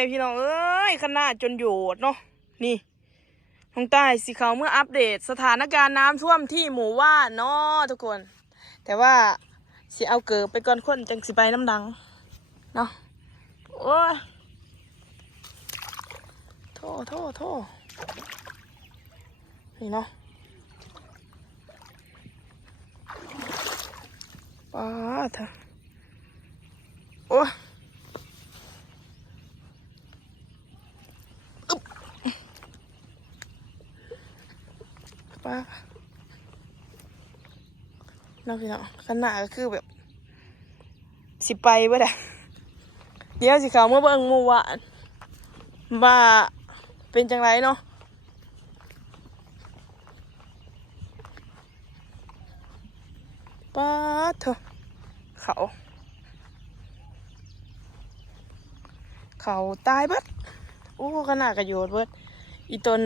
ม่พี่น้องเอ้ยขนาดจนโยดเนาะนี่น้องใต้สิเขาเมื่ออัปเดตสถานการณ์น้ำท่วมที่หมู่บ้านเนาะทุกคนแต่ว่าสิเอาเกิดไปก่อนคนจังสิไปน้ำดังเนาะโอ้ยโทษนี่เนาะป้าเถอะโอ้ยป้าน้องพี่น้องขนาดก็คือแบบสิไปบ่ได้เดี๋ยวสิเขาเมื่อเบิ่งหมู่บ้านว่าเป็นจังไรเนาะป้าเถอะเขาตายเบิดโอ้ขนาดกระโยดเบิดอีตน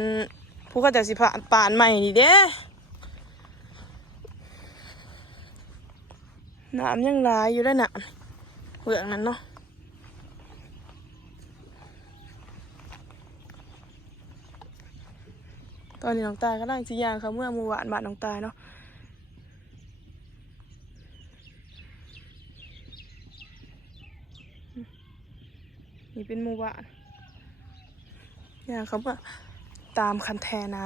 ผู้เขาจะสิผ่านป่านใหม่นี่เด้น้ำยังหลายอยู่ได้น่ะเบื้องนั้นเนาะตอนนี้น้องตายก็นั่งสิยางเขาเมื่อหมู่บ้านบ้านน้องตายเนาะนี่เป็นหมู่บ้านย่างเขาเมื่อตามคันแทนา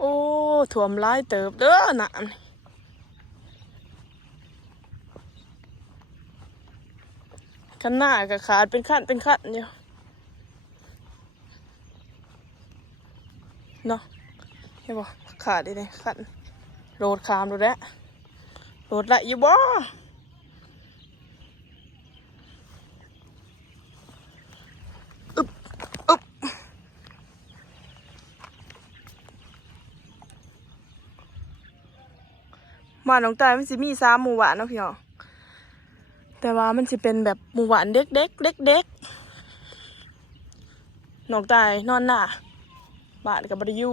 โอ้ถ่วมร้ายเติบเด้อน้ำนี่ขันหน้าก็ขาดเป็นขั้นอยู่เนาะเห็นบ่ขาดดิเนี่ยขั้นโหลดขามดูแล้วโหลดละอยู่บ่อึบบ้านน้องตายมันสิมี3หมู่บ้านเนาะพี่น้องแต่ว่ามันสิเป็นแบบหมู่บ้านเด็กน้องตายนอนหน้าบ้านกับบริยู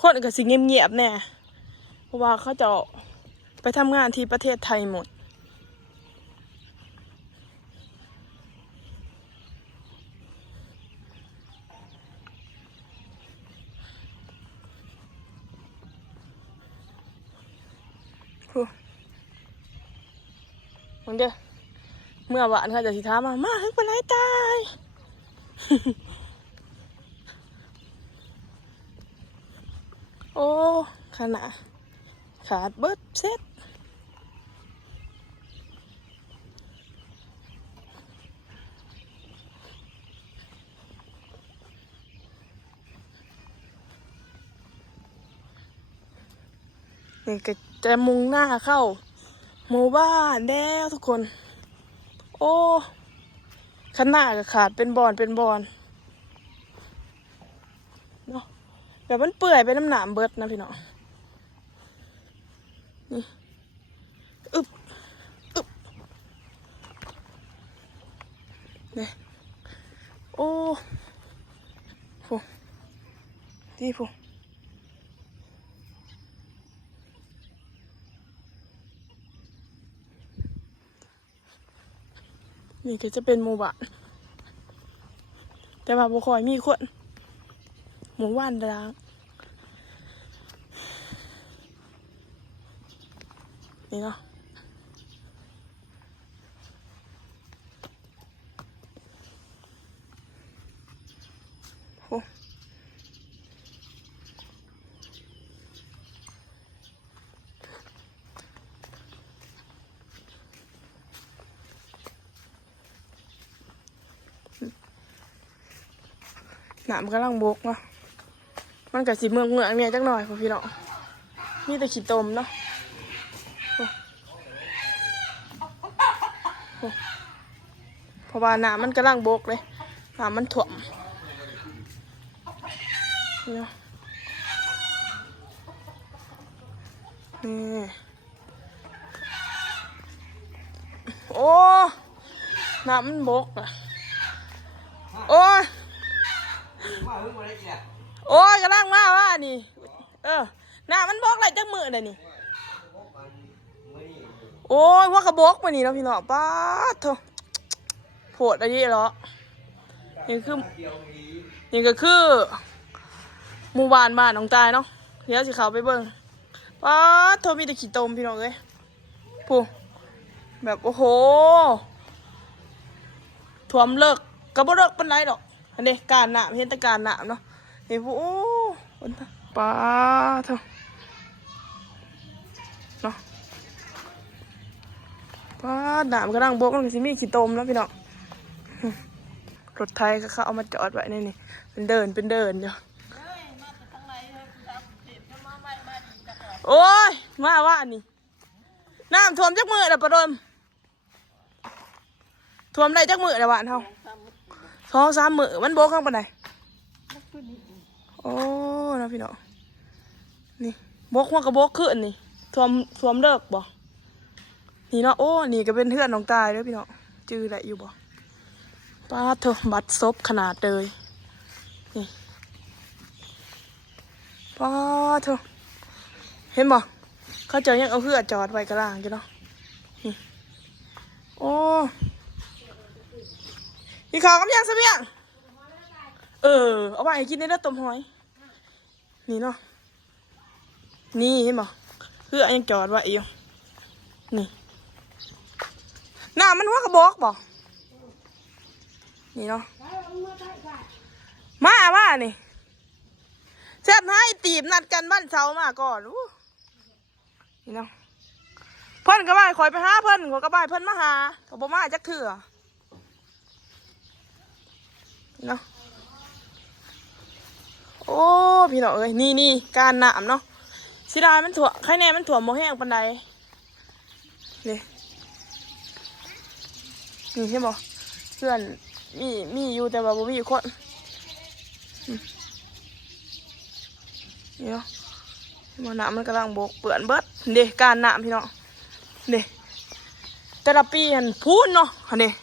คนก็สิเงียบๆแน่เพราะว่าเขาจะไปทำงานที่ประเทศไทยหมดมึงเด้อเมื่อวานเขาจะสิถามมาเฮ้ยเป็นไรตายโอ้ขนาดขาดเบิดเซ็ตนี่ก็จะมุ่งหน้าเข้าหมู่บ้านแล้วทุกคนโอ้ขนาดก็ขาดเป็นบอนเนาะแบบมันเปื่อยไปน้ำหนามเบิดนะพี่น้องนี่อึบเนี่ยโอ้โหที่พวกนี่ก็จะเป็นหมู่บ้านแต่ว่าบ่ค่อยมีคนหมู่บ้านร้างนี่เนาะโอ้ น้ำกำลังบกเนาะมันกับสีเมืองเนี่ยจักหน่อยพี่น้องมีแต่ขี้ตมเนาะเพราะว่าน้ำมันกำลังบกเลยน้ำมันถ่วมนี่เนาะนี่โอ้น้ำมันบกอะโอ้ยโอ้ยกำลังมาว่านี่น้ำมันบกอะไรจังมือเลยนี่โอ้ยว่ากระบกมานี่เนาะพี่น้องป้าโถโผดอะไรเหรอนี่ก็คือหมู่บ้านบ้านน้องตายเนาะเดี๋ยวสิเขาไปเบิ่งป้าโถมีแต่ขี้ตมพี่น้องเลยผู้แบบโอ้โหถ่วมเลิกกระบเลิกเป็นไรดอกอันนี้การหนามเห็นแต่การหนามเนาะเห็นผู้โอ้ป้าโถเนาะป้าหนามกำลังบกมันสิมีขี้ตมแล้วพี่น้องรถไทยก็เขาเอามาจอดไว้นี่นี่เป็นเดินอยู่โอ้ยมาว่านี่น้ำท่วมจักมือแล้วประดมท่วมได้จักมือแล้วบ้านเฮา2-3 มือมันโบกข้างปานใดโอ้นะพี่น้องนี่โบกหัวกระโบกขึ้นนี่ท่วมเลิกบ่นี่เนาะโอ้นี่ก็เป็นเพื่อนน้องตายเด้อพี่น้องจื้อได้อยู่บ่ป้าเถอะบัดซบขนาดเลยนี่ป้าเถอะเห็นบ่เขาจะยังเอาเพื่อจอดไว้กระล่างกันเนาะนี่โอ้นี่ข้าวกับยังเสบียงเอาไปกินในเลือดต้มหอยนี่เนาะนี่เห็นบ่เพื่อยังจอดไว้อยู่นี่น้ำมันหัวกระบอกบ่นี่เนาะมาว่านี่เช็ดให้ตีบนัดกันบ้านเช้ามาก่อนนี่เนาะเพิ่นก็บ่ายคอยไปหาเพิ่นขอยก็บ่ายเพิ่นมาหาก็บ่มาจักเถื่อเนาะโอ้พี่น้องเอ้ยนี่การน้ำเนาะสิได้มันถ่วมใครแน่มันถ่วมบ่แห้งปานใดนี่ใช่บ่เพื่อนมีอยู่แต่ว่าบ่มีคนนี่เนาะมันน้ำมันกำลังบกเปื่อนเบิดเด็กการน้ำพี่น้องเด็กแต่ละปีหันพูนเนาะเด็ก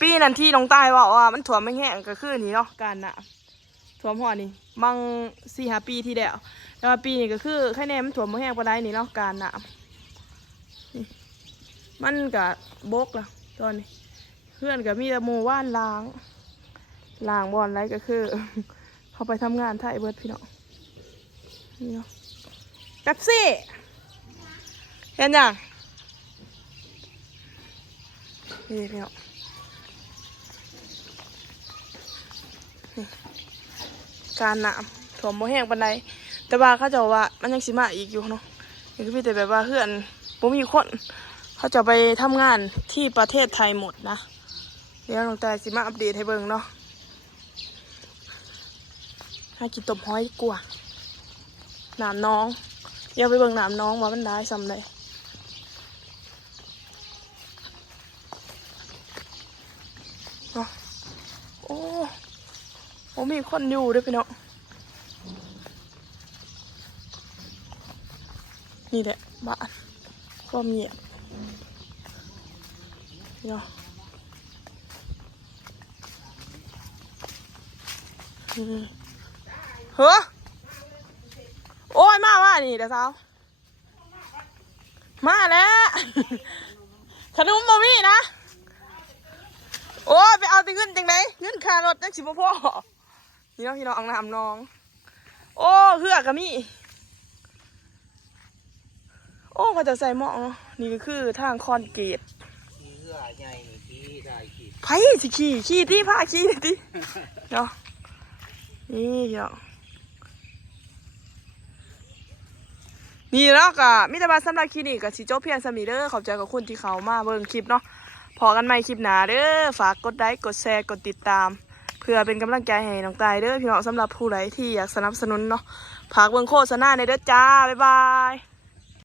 ปีนั้นที่น้องตายว่ามันถ่วมไม่แห้งก็คือนี่เนาะการน้ำถ่วมห่อนี่บาง4-5 ปีที่แล้วแต่ว่าปีนี้ก็คือแค่แน่มันถ่วมไม่แห้งปานใดนี่เนาะการน้ำนี่มันก็บกละตอนนี้เพื่อนกับมีแต่หมู่ว่านล้างบอลไรก็คือเขาไปทำงานไทยเบิร์ดพี่น้องนี่เนาะแป๊บซี่เห็นยังนี่พี่น้องการน้ำถ่วมโมแห้งปานใดแต่ว่าเขาจะว่ามันยังสิมาอีกอยู่เนาะนี่ก็พี่แต่แบบว่าเพื่อนผมมีคนเขาจะไปทำงานที่ประเทศไทยหมดนะเดี๋ยวน้องแต่สิมาอัปเดตให้เบิ่งเนาะให้กินต้มหอยกลัวน้ำน้องเดี๋ยวไปเบิ่งน้ำน้องว่ามันได้ซ้ำเลยเนาะโอ้มีคนอยู่ด้วยพี่น้องนี่แหละบ้านก็มีเนาะเฮ้อโอ้ยมาว่านี่เดี๋ยวสาวมาแล้วขนมบะหมี่นะโอ้ยไปเอาตีเงินจังไหนเงินค่ารถจังสิบ่พอนี่เนาะพี่น้องน้ำน้องโอ้เหือกกะมี่โอ้เขาจะใส่หม้อเนาะนี่ก็คือทางคอนกรีตไผ่สิขี่ที่ผ้าขี่ที่เนาะนี่เนาะนี่แล้วก็มิตรบาลสำหรับคลินิกกับสิโจเพียนสมีเดอร์ขอบใจกับคุณที่เขามาเบิ่งคลิปเนาะพอกันใหม่คลิปหน้าเด้อฝากกดไลค์กดแชร์กดติดตาม เพื่อเป็นกำลังใจให้น้องตายเด้อพี่น้องสำหรับผู้ใดที่อยากสนับสนุนเนาะฝากเบิ่งโฆษณาในเด้อจ้าบ๊ายบาย